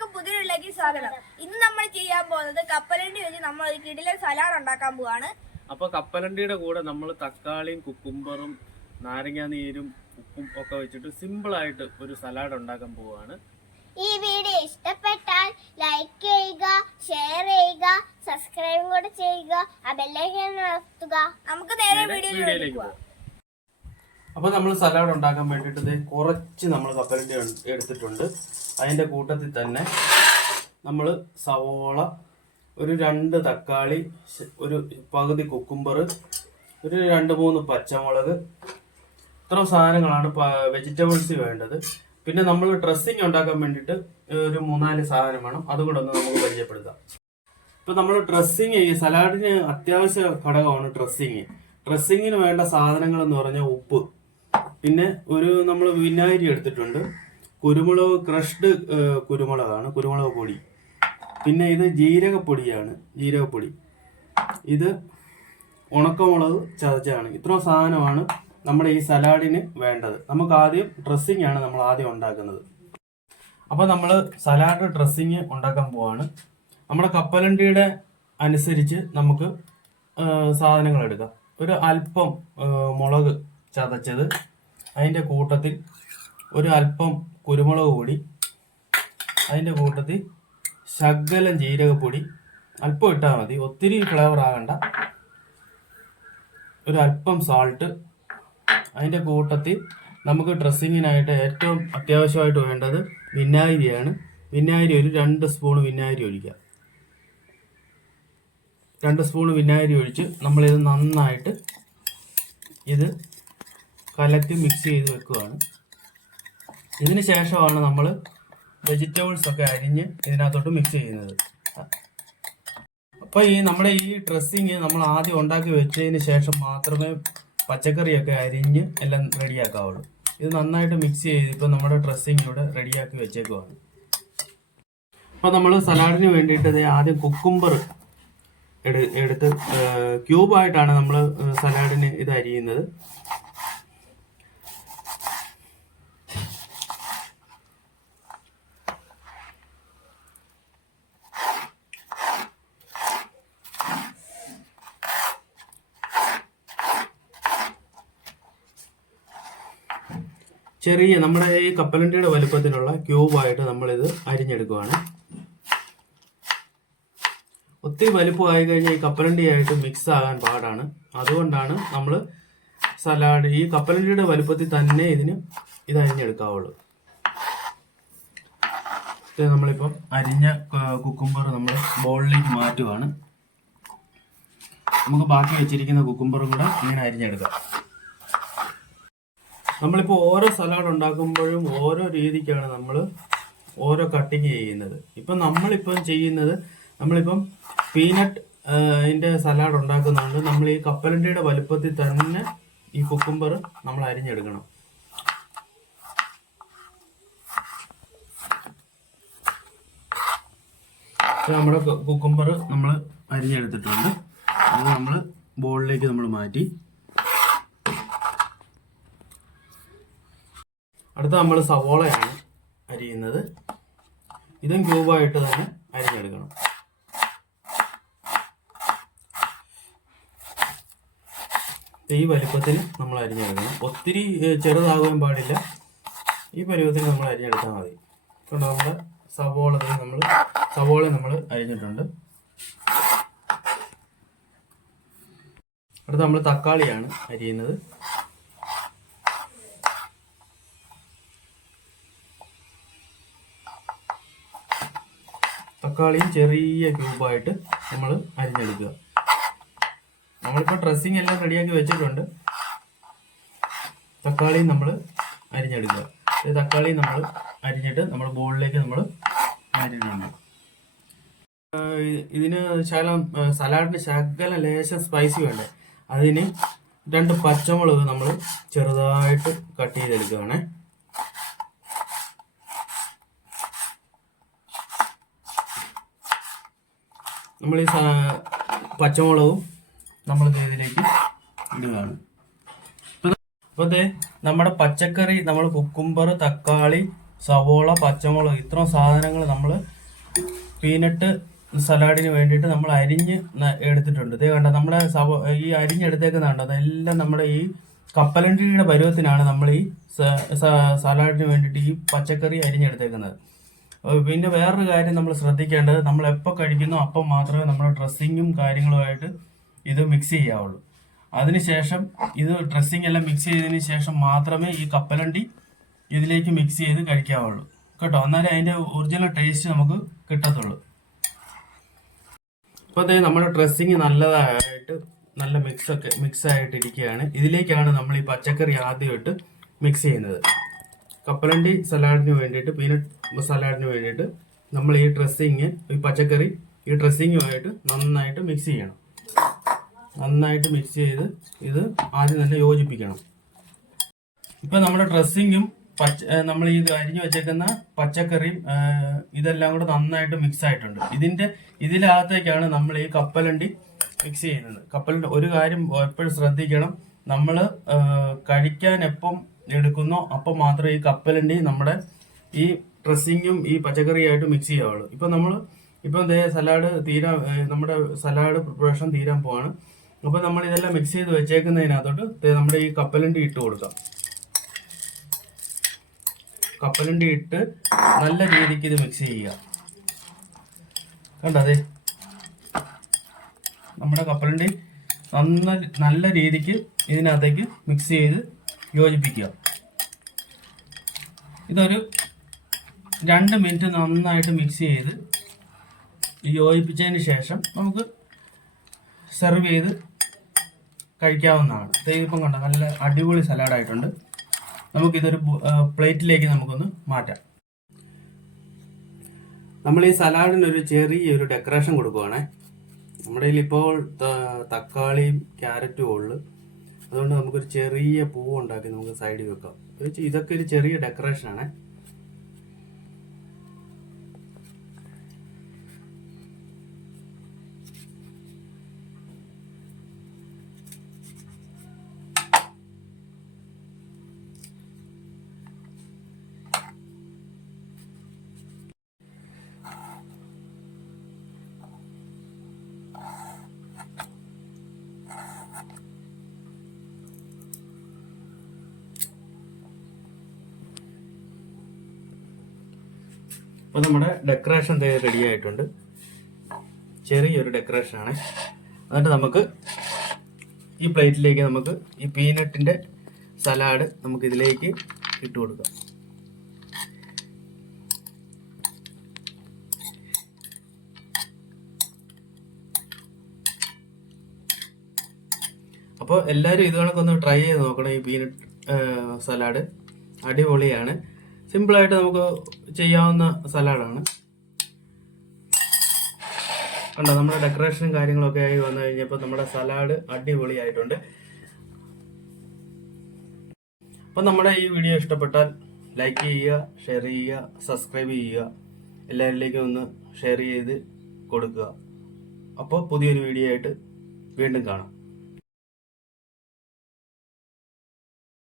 എല്ലാവർക്കും പുതിയൊരുള്ളിലേക്ക് സ്വാഗതം. ഇന്ന് നമ്മൾ ചെയ്യാൻ പോകുന്നത് കപ്പലണ്ടി വെച്ച് നമ്മൾ ഒരു കിടിലൻ സലാഡ് ഉണ്ടാക്കാൻ പോവാണ്. അപ്പൊ കപ്പലണ്ടിയുടെ കൂടെ നമ്മൾ തക്കാളിയും കുക്കുംബറും നാരങ്ങാ നീരും ഉപ്പും ഒക്കെ വെച്ചിട്ട് സിമ്പിൾ ആയിട്ട് ഒരു സലാഡ് ഉണ്ടാക്കാൻ പോവാണ്. ഈ വീഡിയോ ഇഷ്ടപ്പെട്ടാൽ ലൈക്ക് ചെയ്യുക ഷെയർ ചെയ്യുക സബ്സ്ക്രൈബും കൂടെ ചെയ്യുക ആ ബെല്ലൈക്കൻ നടത്തുക നമുക്ക് നേരെ വീഡിയോയിലേക്ക് പോവാം. പോവാം അപ്പൊ നമ്മൾ സലാഡ് ഉണ്ടാക്കാൻ വേണ്ടിയിട്ട് കുറച്ച് നമ്മൾ കപ്പലണ്ടി എടുത്തിട്ടുണ്ട്. അതിന്റെ കൂട്ടത്തിൽ തന്നെ നമ്മൾ സവോള ഒരു രണ്ട് തക്കാളി ഒരു പകുതി കുക്കുംബർ ഒരു രണ്ട് മൂന്ന് പച്ചമുളക് ഇത്ര സാധനങ്ങളാണ് വെജിറ്റബിൾസ് വേണ്ടത്. പിന്നെ നമ്മൾ ഡ്രസ്സിങ് ഉണ്ടാക്കാൻ വേണ്ടിയിട്ട് ഒരു മൂന്നാൽ സാധനം വേണം. അതുകൂടെ ഒന്ന് നമുക്ക് പരിചയപ്പെടുത്താം. ഇപ്പൊ നമ്മൾ ഡ്രസ്സിങ് ഈ സലാഡിന് അത്യാവശ്യ ഘടകമാണ് ഡ്രസ്സിങ് ഡ്രസ്സിങ്ങിന് വേണ്ട സാധനങ്ങൾ എന്ന് പറഞ്ഞാൽ ഉപ്പ്. പിന്നെ ഒരു നമ്മൾ വിനാഗിരി എടുത്തിട്ടുണ്ട്. കുരുമുളക് ക്രഷ്ഡ് കുരുമുളകാണ് കുരുമുളക് പൊടി. പിന്നെ ഇത് ജീരകപ്പൊടിയാണ് ജീരകപ്പൊടി. ഇത് ഉണക്കമുളക് ചതച്ചതാണ്. ഇത്ര സാധനമാണ് നമ്മുടെ ഈ സലാഡിന് വേണ്ടത്. നമുക്ക് ആദ്യം ഡ്രസ്സിംഗ് ആണ് നമ്മൾ ആദ്യം ഉണ്ടാക്കുന്നത്. അപ്പോൾ നമ്മൾ സലാഡ് ഡ്രസ്സിങ് ഉണ്ടാക്കാൻ പോവാണ്. നമ്മുടെ കപ്പലണ്ടിയുടെ അനുസരിച്ച് നമുക്ക് സാധനങ്ങൾ എടുക്കാം. ഒരു അല്പം മുളക് ചതച്ചത് അതിന്റെ കൂട്ടത്തിൽ ഒരു അല്പം കുരുമുളക് പൊടി അതിന്റെ കൂട്ടത്തിൽ ശകലം ജീരകപ്പൊടി. അല്പം ഇട്ടാൽ മതി. ഒത്തിരി ഫ്ലേവർ ആകണ്ട. ഒരു അല്പം സാൾട്ട് അതിന്റെ കൂട്ടത്തിൽ നമുക്ക് ഡ്രസ്സിങ്ങിനായിട്ട് ഏറ്റവും അത്യാവശ്യമായിട്ട് വേണ്ടത് വിനാഗിരിയാണ്. വിനാഗിരി ഒരു രണ്ട് സ്പൂൺ വിനാഗിരി ഒഴിക്കുക. രണ്ട് സ്പൂൺ വിനാഗിരി ഒഴിച്ച് നമ്മളിത് നന്നായിട്ട് ഇത് കലക്കി മിക്സ് ചെയ്ത് വെക്കുകയാണ് ഇതിന് ശേഷമാണ് നമ്മൾ വെജിറ്റബിൾസ് ഒക്കെ അരിഞ്ഞ് ഇതിനകത്തോട്ട് മിക്സ് ചെയ്യുന്നത്. അപ്പോൾ ഈ നമ്മുടെ ഈ ഡ്രസ്സിങ് നമ്മൾ ആദ്യം ഉണ്ടാക്കി വെച്ചതിന് ശേഷം മാത്രമേ പച്ചക്കറിയൊക്കെ അരിഞ്ഞ് എല്ലാം റെഡിയാക്കാവുള്ളൂ ഇത് നന്നായിട്ട് മിക്സ് ചെയ്ത് ഇപ്പോൾ നമ്മുടെ ഡ്രസ്സിങ് ഇവിടെ റെഡിയാക്കി വെച്ചേക്കുവാണ്. അപ്പോൾ നമ്മൾ സലാഡിന് വേണ്ടിയിട്ട് ആദ്യം കുക്കുംബർ എടു എടുത്ത് ക്യൂബായിട്ടാണ് നമ്മൾ സലാഡിന് ഇത് അരിയുന്നത്. ചെറിയ നമ്മുടെ ഈ കപ്പലണ്ടിയുടെ വലുപ്പത്തിലുള്ള ക്യൂബായിട്ട് നമ്മളിത് അരിഞ്ഞെടുക്കുവാണ്. ഒത്തിരി വലുപ്പമായി കഴിഞ്ഞാൽ ഈ കപ്പലണ്ടിയായിട്ട് മിക്സ് ആകാൻ പാടാണ്. അതുകൊണ്ടാണ് നമ്മൾ സലാഡ് ഈ കപ്പലണ്ടിയുടെ വലുപ്പത്തിൽ തന്നെ ഇതിന് ഇത് അരിഞ്ഞെടുക്കാവുള്ളൂ. നമ്മളിപ്പം അരിഞ്ഞ കുക്കുംബർ നമ്മൾ ബോളിലേക്ക് മാറ്റുവാണ്. നമുക്ക് ബാക്കി വെച്ചിരിക്കുന്ന കുക്കുംബറും കൂടെ ഇങ്ങനെ അരിഞ്ഞെടുക്കാം. നമ്മളിപ്പോൾ ഓരോ സലാഡ് ഉണ്ടാക്കുമ്പോഴും ഓരോ രീതിക്കാണ് നമ്മൾ ഓരോ കട്ടിങ് ചെയ്യുന്നത്. ഇപ്പം നമ്മളിപ്പം ചെയ്യുന്നത് നമ്മളിപ്പം പീനട്ട് അതിന്റെ സലാഡ് ഉണ്ടാക്കുന്നുണ്ട് നമ്മൾ ഈ കപ്പലണ്ടിയുടെ വലുപ്പത്തിൽ തന്നെ ഈ കുക്കുംബർ നമ്മൾ അരിഞ്ഞെടുക്കണം. നമ്മുടെ കുക്കുംബർ നമ്മൾ അരിഞ്ഞെടുത്തിട്ടുണ്ട്. അത് നമ്മൾ ബോളിലേക്ക് നമ്മൾ മാറ്റി അടുത്ത നമ്മൾ സവോളയാണ് അരിയുന്നത്. ഇതും ക്യൂബായിട്ട് തന്നെ അരിഞ്ഞെടുക്കണം. ഈ വലിപ്പത്തിൽ നമ്മൾ അരിഞ്ഞെടുക്കണം. ഒത്തിരി ചെറുതാകാൻ പാടില്ല. ഈ പരുവത്തിൽ നമ്മൾ അരിഞ്ഞെടുത്താൽ മതി. കണ്ടോ നമ്മുടെ സവോള നമ്മൾ സവോള നമ്മൾ അരിഞ്ഞിട്ടുണ്ട്. അടുത്ത നമ്മൾ തക്കാളിയാണ് അരിയുന്നത്. തക്കാളിയും ചെറിയ ക്യൂബായിട്ട് നമ്മൾ അരിഞ്ഞെടുക്കുക. നമ്മളിപ്പോൾ ഡ്രസ്സിങ് എല്ലാം റെഡിയാക്കി വെച്ചിട്ടുണ്ട്. തക്കാളിയും നമ്മൾ അരിഞ്ഞെടുക്കുക. തക്കാളി നമ്മൾ അരിഞ്ഞിട്ട് നമ്മൾ ബോളിലേക്ക് നമ്മൾ അരിഞ്ഞിട്ടുണ്ട് ഇതിന് ശകലം സലാഡിന് ശകലം ലേശം സ്പൈസി വേണ്ടേ? അതിന് രണ്ട് പച്ചമുളക് നമ്മൾ ചെറുതായിട്ട് കട്ട് ചെയ്തെടുക്കുകയാണേ. നമ്മൾ ഈ പച്ചമുളകും നമ്മൾ ഇതിലേക്ക് ഇടുകയാണ്. അപ്പോൾ ദേ നമ്മുടെ പച്ചക്കറി നമ്മൾ കുക്കുംബർ തക്കാളി സവോള പച്ചമുളക് ഇത്രയും സാധനങ്ങൾ നമ്മൾ പീനട്ട് സലാഡിന് വേണ്ടിയിട്ട് നമ്മൾ അരിഞ്ഞ് എടുത്തിട്ടുണ്ട്. ഇത് കണ്ട നമ്മുടെ ഈ അരിഞ്ഞെടുത്തേക്കുന്നതാണ്ട് അതെല്ലാം നമ്മുടെ ഈ കപ്പലണ്ടിയുടെ പരുവത്തിനാണ് നമ്മൾ ഈ സലാഡിന് വേണ്ടിയിട്ട് ഈ പച്ചക്കറി അരിഞ്ഞെടുത്തേക്കുന്നത്. പിന്നെ വേറൊരു കാര്യം നമ്മൾ ശ്രദ്ധിക്കേണ്ടത് നമ്മൾ എപ്പോൾ കഴിക്കുന്നോ അപ്പം മാത്രമേ നമ്മൾ ഡ്രസ്സിങ്ങും കാര്യങ്ങളുമായിട്ട് ഇത് മിക്സ് ചെയ്യാവുള്ളൂ. അതിനുശേഷം ഇത് ഡ്രസ്സിങ് എല്ലാം മിക്സ് ചെയ്തതിന് ശേഷം മാത്രമേ ഈ കപ്പലണ്ടി ഇതിലേക്ക് മിക്സ് ചെയ്ത് കഴിക്കാവുള്ളൂ. കേട്ടോ? എന്നാലേ അതിന്റെ ഒറിജിനൽ ടേസ്റ്റ് നമുക്ക് കിട്ടത്തുള്ളൂ. അപ്പോൾ അതേ നമ്മുടെ ഡ്രസ്സിങ് നല്ലതായിട്ട് നല്ല മിക്സ് ഒക്കെ മിക്സ് ആയിട്ട് ഇരിക്കുകയാണ് ഇതിലേക്കാണ് നമ്മൾ ഈ പച്ചക്കറി ആദ്യമായിട്ട് മിക്സ് ചെയ്യുന്നത്. കപ്പലണ്ടി സലാഡിന് വേണ്ടിയിട്ട് പീനട്ട് സലാഡിന് വേണ്ടിയിട്ട് നമ്മൾ ഈ ഡ്രസ്സിങ് ഈ പച്ചക്കറി ഈ ഡ്രസ്സിങ്ങുമായിട്ട് നന്നായിട്ട് മിക്സ് ചെയ്യണം. നന്നായിട്ട് മിക്സ് ചെയ്ത് ഇത് ആദ്യം തന്നെ യോജിപ്പിക്കണം. ഇപ്പൊ നമ്മുടെ ഡ്രസ്സിങ്ങും പച്ച നമ്മൾ ഈ അരിഞ്ഞു വെച്ചേക്കുന്ന പച്ചക്കറിയും ഇതെല്ലാം കൂടെ നന്നായിട്ട് മിക്സ് ആയിട്ടുണ്ട്. ഇതിന്റെ ഇതിനകത്തേക്കാണ് നമ്മൾ ഈ കപ്പലണ്ടി മിക്സ് ചെയ്യുന്നത്. കപ്പലണ്ടി ഒരു കാര്യം എപ്പോഴും ശ്രദ്ധിക്കണം. നമ്മൾ കഴിക്കാൻ എപ്പം എടുക്കുന്നോ. അപ്പം മാത്രമേ ഈ കപ്പലണ്ടി നമ്മുടെ ഈ ഡ്രസ്സിങ്ങും ഈ പച്ചക്കറിയായിട്ട് മിക്സ് ചെയ്യാവുള്ളൂ. ഇപ്പം നമ്മൾ ഇപ്പം ദേ സലാഡ് തീരാ നമ്മുടെ സലാഡ് പ്രിപ്പറേഷൻ തീരാൻ പോവാണ്. അപ്പോൾ നമ്മൾ ഇതെല്ലാം മിക്സ് ചെയ്ത് വെച്ചേക്കുന്നതിനകത്തോട്ട് നമ്മുടെ ഈ കപ്പലണ്ടി ഇട്ട് കൊടുക്കാം. കപ്പലണ്ടി ഇട്ട് നല്ല രീതിക്ക് ഇത് മിക്സ് ചെയ്യുക. കണ്ടതേ നമ്മുടെ കപ്പലണ്ടി നന്ന നല്ല രീതിക്ക് ഇതിനകത്തേക്ക് മിക്സ് ചെയ്ത് യോജിപ്പിക്കുക. ഇതൊരു രണ്ട് മിനിറ്റ് നന്നായിട്ട് മിക്സ് ചെയ്ത് യോജിപ്പിച്ചതിന് ശേഷം നമുക്ക് സെർവ് ചെയ്ത് കഴിക്കാവുന്നതാണ്. ഇതിപ്പം കണ്ടോ നല്ല അടിപൊളി സലാഡായിട്ടുണ്ട് നമുക്കിതൊരു പ്ലേറ്റിലേക്ക് നമുക്കൊന്ന് മാറ്റാം. നമ്മൾ ഈ സലാഡിനൊരു ചെറിയ ഒരു ഡെക്കറേഷൻ കൊടുക്കുവാണേ. നമ്മുടെ ഇപ്പോൾ തക്കാളിയും ക്യാരറ്റും ഉള്ളു. അതുകൊണ്ട് നമുക്കൊരു ചെറിയ പൂവ് ഉണ്ടാക്കി നമുക്ക് സൈഡിൽ വെക്കാം. ഇതൊക്കെ ഒരു ചെറിയ ഡെക്കറേഷൻ അപ്പോൾ നമ്മുടെ ഡെക്കറേഷൻ റെഡി ആയിട്ടുണ്ട്. ചെറിയൊരു ഡെക്കറേഷൻ ആണ്. എന്നിട്ട് നമുക്ക് ഈ പ്ലേറ്റിലേക്ക് നമുക്ക് ഈ പീനട്ടിന്റെ സലാഡ് നമുക്ക് ഇതിലേക്ക് ഇട്ട് കൊടുക്കാം. അപ്പോൾ എല്ലാവരും ഇത് കണക്കൊന്ന് ട്രൈ ചെയ്ത് നോക്കണം ഈ പീനട്ട് സലാഡ് അടിപൊളിയാണ്. സിമ്പിളായിട്ട് നമുക്ക് ചെയ്യാവുന്ന സലാഡാണ്. കണ്ടോ നമ്മുടെ ഡെക്കറേഷനും കാര്യങ്ങളൊക്കെ ആയി വന്നു കഴിഞ്ഞപ്പോൾ നമ്മുടെ സലാഡ് അടിപൊളിയായിട്ടുണ്ട്. അപ്പം നമ്മുടെ ഈ വീഡിയോ ഇഷ്ടപ്പെട്ടാൽ ലൈക്ക് ചെയ്യുക ഷെയർ ചെയ്യുക സബ്സ്ക്രൈബ് ചെയ്യുക. എല്ലാവരിലേക്കും ഒന്ന് ഷെയർ ചെയ്ത് കൊടുക്കുക. അപ്പോൾ പുതിയൊരു വീഡിയോ ആയിട്ട് വീണ്ടും കാണാം.